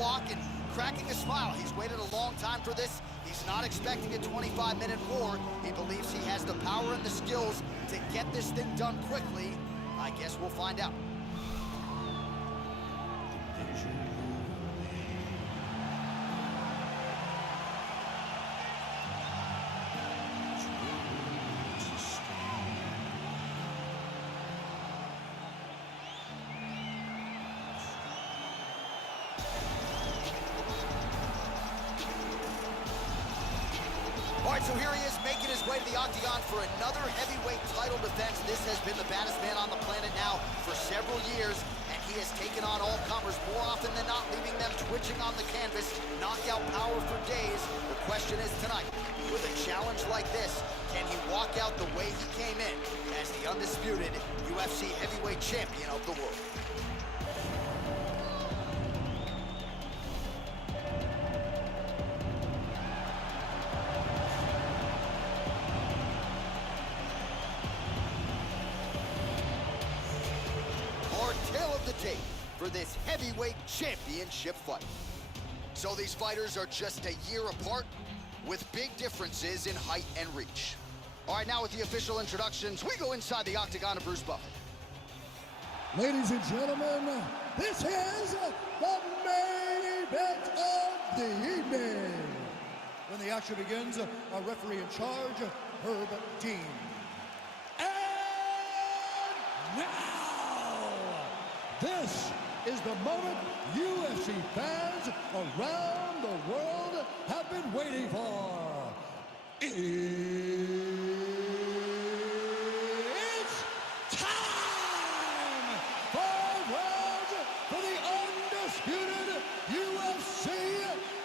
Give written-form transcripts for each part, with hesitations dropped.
walk and cracking a smile. He's waited a long time for this. He's not expecting a 25-minute war. He believes he has the power and the skills to get this thing done quickly. I guess we'll find out. All right, so here he is making his way to the Octagon for another heavyweight title defense. This has been the baddest man on the planet now for several years, and he has taken on all comers more often than not, leaving them twitching on the canvas, knockout power for days. The question is tonight, with a challenge like this, can he walk out the way he came in as the undisputed UFC heavyweight champion of the world? Tail of the tape for this heavyweight championship fight. So these fighters are just a year apart with big differences in height and reach. All right, now with the official introductions, we go inside the Octagon of Bruce Buffer. Ladies and gentlemen, this is the main event of the evening. When the action begins, our referee in charge, Herb Dean. And now, this is the moment UFC fans around the world have been waiting for. It's time! 5 rounds for the undisputed UFC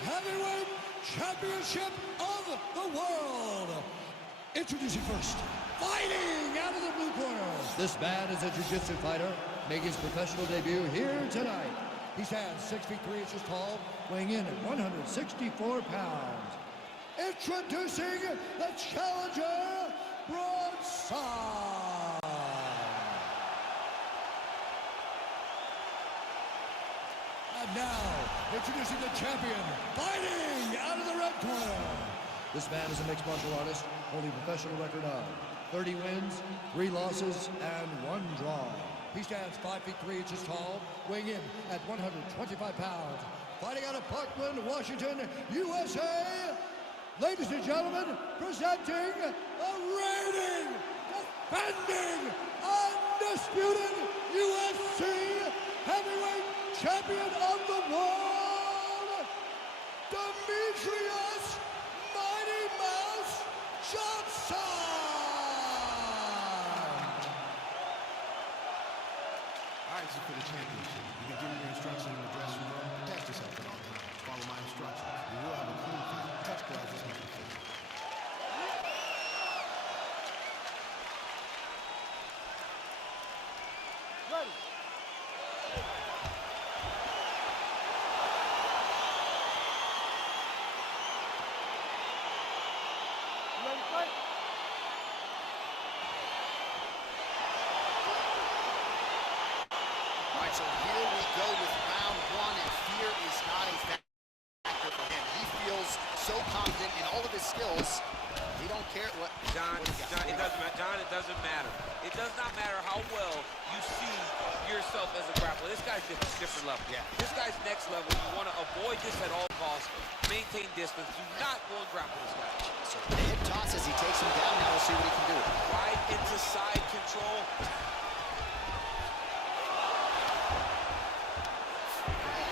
Heavyweight Championship of the world. Introducing first, fighting out of the blue corner. This man is a jiu-jitsu fighter, making his professional debut here tonight. He stands 6 feet 3 inches tall, weighing in at 164 pounds. Introducing the challenger, Brunson. And now, introducing the champion, fighting out of the red corner. This man is a mixed martial artist, holding a professional record of 30 wins, 3 losses, and 1 draw. He stands 5 feet 3 inches tall, weighing in at 125 pounds. Fighting out of Parkland, Washington, USA. Ladies and gentlemen, presenting the reigning, defending, undisputed UFC heavyweight champion of the world, Demetrius M.Mouse Johnson! All right, this is for the championship. You can give me your instructions in the dressing room. Protect yourself at all times. Follow my instructions. You will have a clean fight. Touch gloves is not the thing. Ready. Ready to fight? All right, so here we go with round 1, and fear is not a factor for him. He feels so confident in all of his skills, he don't care what... John, it doesn't matter. John, it doesn't matter. It does not matter how well you see yourself as a grappler. This guy's different level. Yeah. This guy's next level. You want to avoid this at all costs. Maintain distance. Do not go and grapple this guy. So the hip toss as he takes him down. Now we'll see what he can do. Right into side control.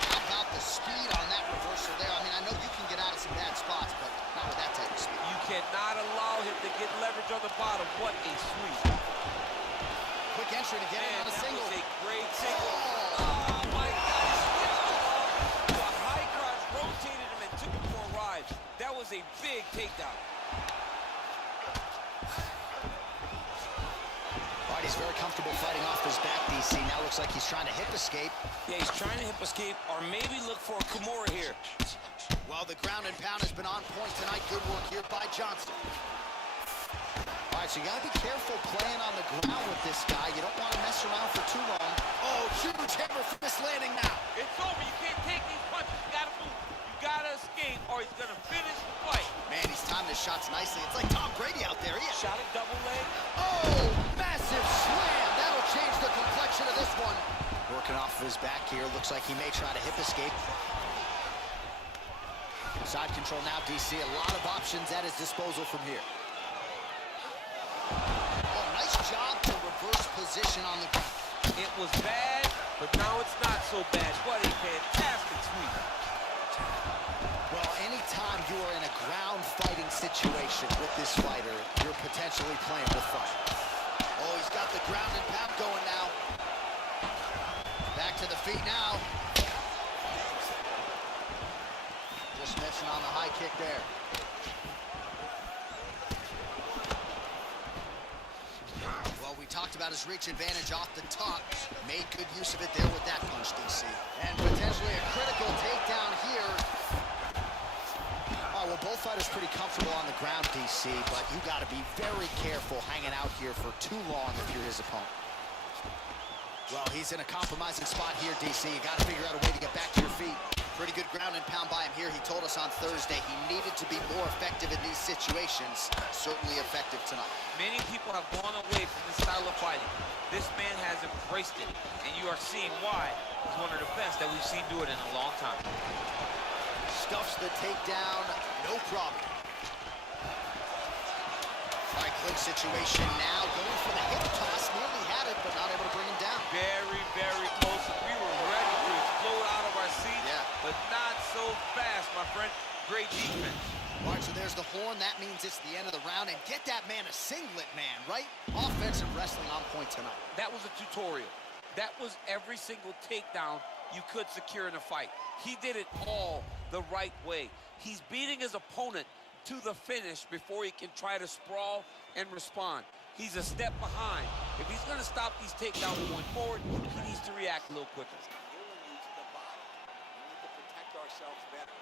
How about the speed on that reversal there? I mean, I know you can get out of some bad spots, but not with that type of speed. You cannot allow him to get leverage on the bottom. What a sweep. Quick entry to get in on a single. That was a great single. Oh. Oh, my God. He switched it off. The high cross rotated him and took him for a ride. That was a big takedown. All right, he's very comfortable fighting off his back, DC. Now looks like he's trying to hip escape. Yeah, he's trying to hip escape or maybe look for a Kimura here. Well, the ground and pound has been on point tonight. Good work here by Johnson. All right, so you got to be careful playing on the ground with this guy. You don't want to mess around for too long. Oh, huge hammer for this landing now. It's over. You can't take these punches. You his shots nicely. It's like Tom Brady out there. Shot a double leg. Oh, massive slam. That'll change the complexion of this one. Working off of his back here. Looks like he may try to hip escape. Side control now, DC. A lot of options at his disposal from here. Oh, nice job to reverse position on the ground. It was bad, but now it's not so bad. What a fantastic sweep. Well, anytime you are in a ground fighting situation with this fighter, you're potentially playing with fire. Oh, he's got the ground and pound going now. Back to the feet now. Just missing on the high kick there. Well, we talked about his reach advantage off the top. Made good use of it there with that punch, DC. And potentially a critical takedown here. Oh, well, both fighters pretty comfortable on the ground, DC, but you got to be very careful hanging out here for too long if you're his opponent. Well, he's in a compromising spot here, DC. You got to figure out a way to get back to your feet. Pretty good ground and pound by him here. He told us on Thursday he needed to be more effective in these situations. Certainly effective tonight. Many people have gone away from this style of fighting. This man has embraced it, and you are seeing why he's one of the best that we've seen do it in a long time. Stuffs the takedown, no problem. All right, clinch situation now. Going for the hip toss. Nearly had it, but not able to bring him down. Very, very close. We were ready to explode out of our seats, but not so fast, my friend. Great defense. All right, so there's the horn. That means it's the end of the round. And get that man a singlet, man, right? Offensive wrestling on point tonight. That was a tutorial. That was every single takedown you could secure in a fight. He did it all the right way. He's beating his opponent to the finish before he can try to sprawl and respond. He's a step behind. If he's going to stop these takedowns going forward, he needs to react a little quicker. Killing you to the bottom. We need to protect ourselves better.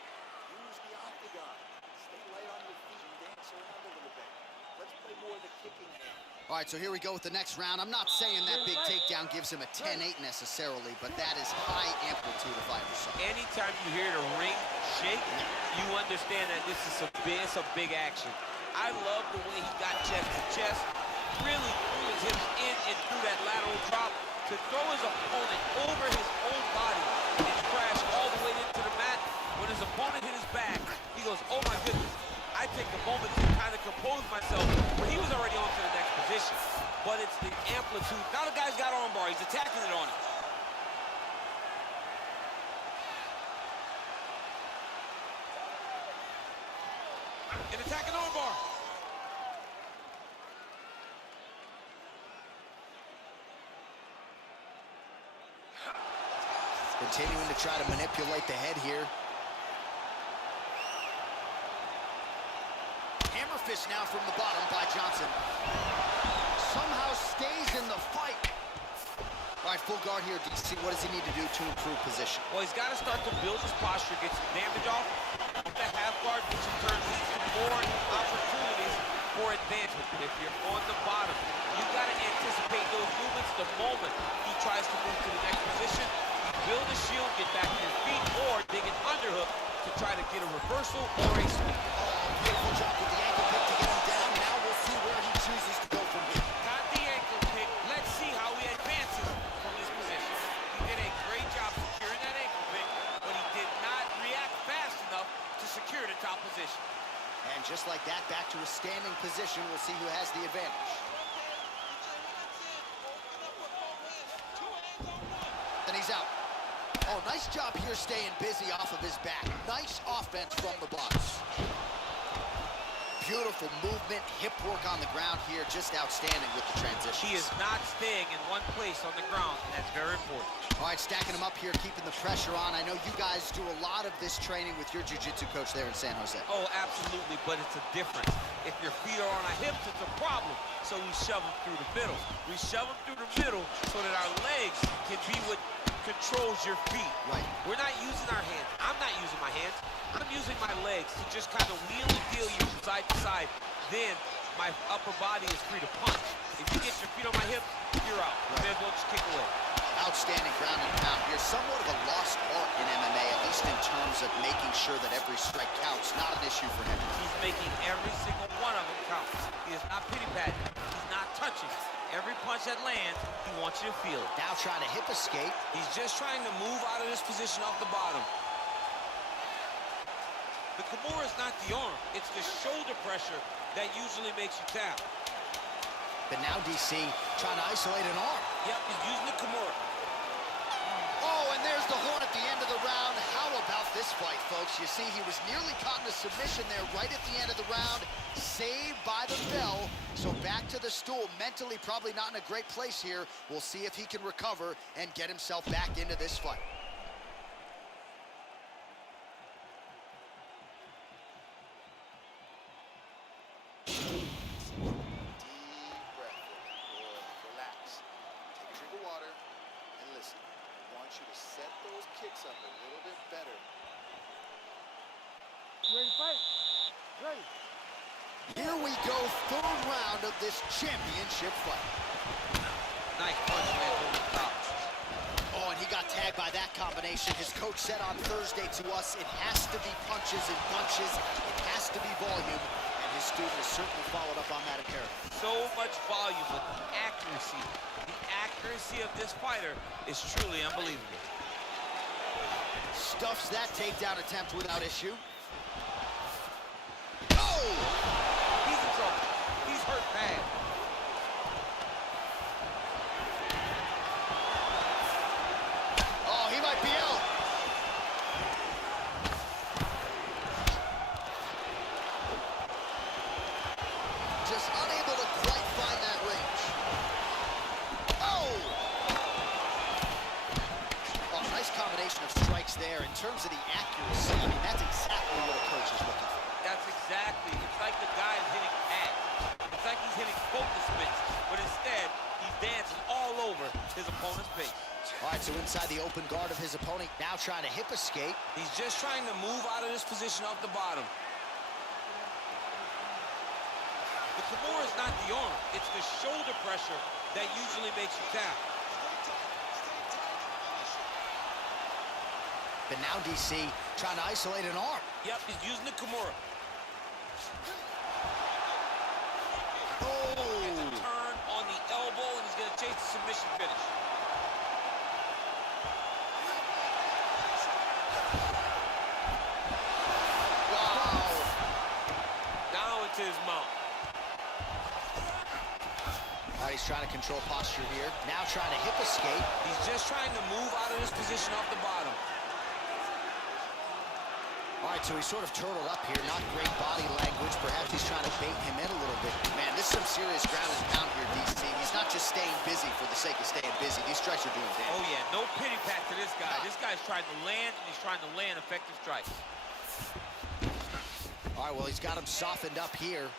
Use the Octagon. Stay light on your feet and dance around a little bit. Let's play more of the kicking game. All right, so here we go with the next round. I'm not saying that big takedown gives him a 10-8 necessarily, but that is high amplitude if I ever saw it. Anytime you hear the ring shake, you understand that this is a big action. I love the way he got chest to chest, really threw his hips in and through that lateral drop to throw his opponent over his own body and crash all the way into the mat. When his opponent hit his back, he goes, oh my goodness. I take a moment to kind of compose myself, but he was already on to the next position. But it's the amplitude. Now the guy's got armbar. He's attacking it on him. An attacking armbar. Continuing to try to manipulate the head here. Hammer fist now from the bottom by Johnson. Somehow stays in the fight. All right, full guard here, DC. What does he need to do to improve position? Well, he's got to start to build his posture, get some damage off the half guard, which in turn leads to more opportunities for advancement. If you're on the bottom, you got to anticipate those movements the moment he tries to move to the next position. You build a shield, get back to your feet, or dig an underhook to try to get a reversal or a sweep. Beautiful job with the ankle pick to get him down. Now we'll see where he chooses to go from here. Got the ankle pick. Let's see how he advances from this position. He did a great job securing that ankle pick, but he did not react fast enough to secure the top position. And just like that, back to a standing position. We'll see who has the advantage. And he's out. Oh, nice job here staying busy off of his back. Nice offense from the box. Beautiful movement, hip work on the ground here, just outstanding with the transition. He is not staying in one place on the ground, and that's very important. All right, stacking him up here, keeping the pressure on. I know you guys do a lot of this training with your jiu-jitsu coach there in San Jose. Oh, absolutely, but it's a difference. If your feet are on our hips, it's a problem, so we shove them through the middle. We shove them through the middle so that our legs can be what controls your feet. Right. We're not using our hands. I'm not using my hands. I'm using my legs to just kind of wheel and deal you from side to side. Then my upper body is free to punch. If you get your feet on my hips, you're out. You may as well just kick away. Outstanding ground and pound here. Somewhat of a lost art in MMA, at least in terms of making sure that every strike counts. Not an issue for him. He's making every single one of them count. He is not pity-patting. He's not touching. Every punch that lands, he wants you to feel it. Now trying to hip escape. He's just trying to move out of this position off the bottom. The Kimura is not the arm. It's the shoulder pressure that usually makes you tap. But now DC trying to isolate an arm. Yep, he's using the Kimura. Oh, and there's the horn at the end of the round. How about this fight, folks? You see, he was nearly caught in a submission there right at the end of the round. Saved by the bell. So back to the stool. Mentally probably not in a great place here. We'll see if he can recover and get himself back into this fight. Deep breath. Good. Relax. Take a drink of water and listen. I want you to set those kicks up a little bit better. You ready to fight? Ready. Here we go, third round of this championship fight. Nice punch, man, over the top. Oh, and he got tagged by that combination. His coach said on Thursday to us, it has to be punches and bunches. It has to be volume. And his student has certainly followed up on that imperative. So much volume, but the accuracy of this fighter is truly unbelievable. Stuffs that takedown attempt without issue. Oh! He's in trouble. He's hurt bad. Oh, he might be out. Just unable to quite find that range. Oh! Oh, nice combination of strikes there. In terms of the accuracy, I mean, that's exactly what a coach is looking for. That's exactly. It's like the guy is hitting pads. It's like he's hitting focus mitts, but instead, he's dancing all over his opponent's face. All right, so inside the open guard of his opponent, now trying to hip escape. He's just trying to move out of this position off the bottom. The Kimura is not the arm. It's the shoulder pressure that usually makes you tap. But now DC trying to isolate an arm. Yep, he's using the Kimura. Oh! Turn on the elbow, and he's going to chase the submission finish. Wow! Now into his mouth. All right, he's trying to control posture here. Now trying to hip escape. He's just trying to move out of this position off the bottom. All right, so he's sort of turtled up here. Not great body language. Perhaps he's trying to bait him in a little bit. Man, this is some serious ground and pound here, DC. He's not just staying busy for the sake of staying busy. These strikes are doing damage. Oh, yeah, no pity pat to this guy. This guy's trying to land, and he's trying to land effective strikes. All right, well, he's got him softened up here.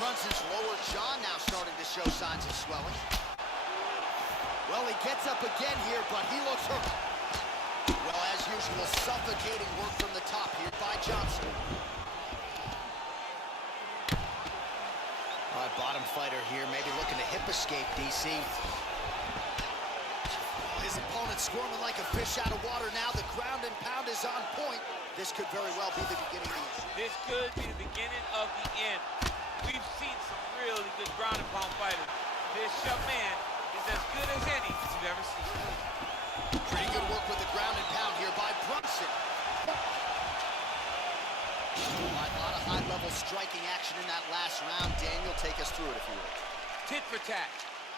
Brunson's lower jaw now starting to show signs of swelling. Well, he gets up again here, but he looks hurt. Well, as usual, suffocating work from the top here by Johnson. All right, bottom fighter here, maybe looking to hip escape, DC. His opponent squirming like a fish out of water now. The ground and pound is on point. This could very well be the beginning of the end. This could be the beginning of the end. We've seen some really good ground and pound fighters. This young man is as good as any you've ever seen. Pretty good work with the ground and pound here by Brunson. A lot of high-level striking action in that last round. Daniel, take us through it if you would. Tit for tat.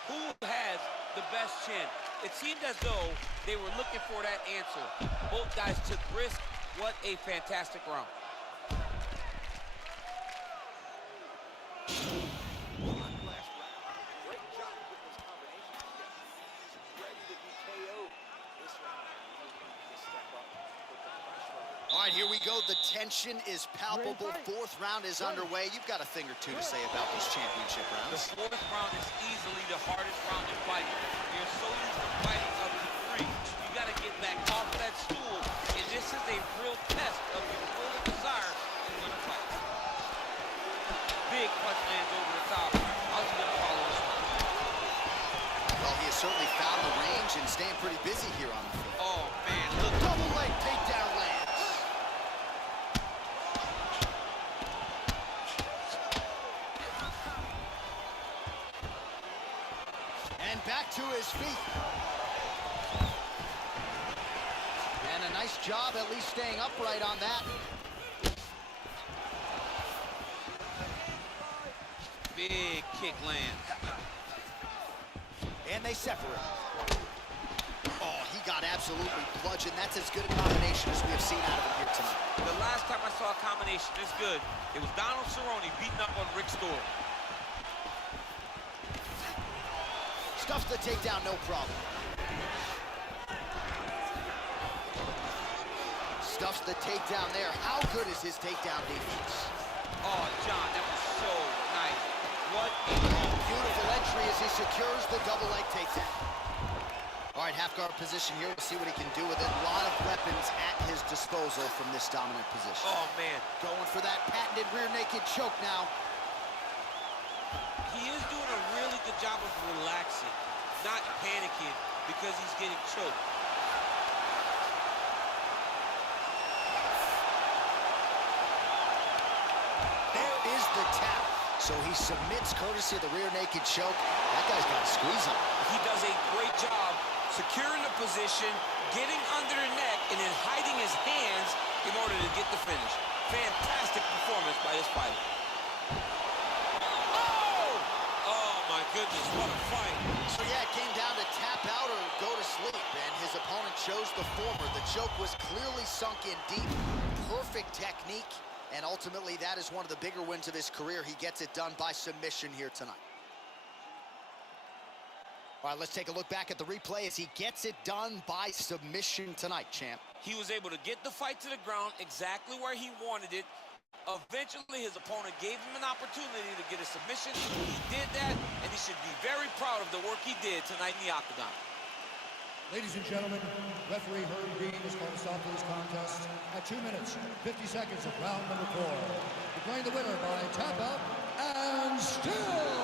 Who has the best chin? It seemed as though they were looking for that answer. Both guys took risk. What a fantastic round. Great job with those combinations together. He's ready to be KO'd this round. He needs to step up, put the pressure on. All right, here we go. The tension is palpable. Ready, fight. Fourth round is underway. You've got a thing or two to say about these championship The rounds. fourth round is easily the hardest round in fighting. You're so used to fighting up to 3. You got to get back off that stool, and this is a real test of your will and desire to win a fight. certainly found the range and staying pretty busy here on the field. Oh, man, look. Double leg takedown lands. And back to his feet. And a nice job at least staying upright on that. Big kick lands. And they separate. Oh, he got absolutely bludgeoned. That's as good a combination as we have seen out of him here tonight. The last time I saw a combination this good, it was Donald Cerrone beating up on Rick Storr. Stuffs the takedown, no problem. Stuffs the takedown there. How good is his takedown defense? Oh, John, that was so nice. What a beautiful entry as he secures the double leg takedown. All right, half guard position here. We'll see what he can do with it. A lot of weapons at his disposal from this dominant position. Oh, man. Going for that patented rear naked choke now. He is doing a really good job of relaxing, not panicking because he's getting choked. There is the tap. So he submits courtesy of the rear naked choke. That guy's got to squeeze him. He does a great job securing the position, getting under the neck, and then hiding his hands in order to get the finish. Fantastic performance by this fighter. Oh! Oh, my goodness, what a fight. So, yeah, it came down to tap out or go to sleep, and his opponent chose the former. The choke was clearly sunk in deep. Perfect technique. And ultimately, that is one of the bigger wins of his career. He gets it done by submission here tonight. All right, let's take a look back at the replay as he gets it done by submission tonight, champ. He was able to get the fight to the ground exactly where he wanted it. Eventually, his opponent gave him an opportunity to get a submission. He did that, and he should be very proud of the work he did tonight in the Octagon. Ladies and gentlemen, referee Herb Green has called a stop to this contest at 2 minutes, 50 seconds of round number 4. Declaring the winner by tap out and still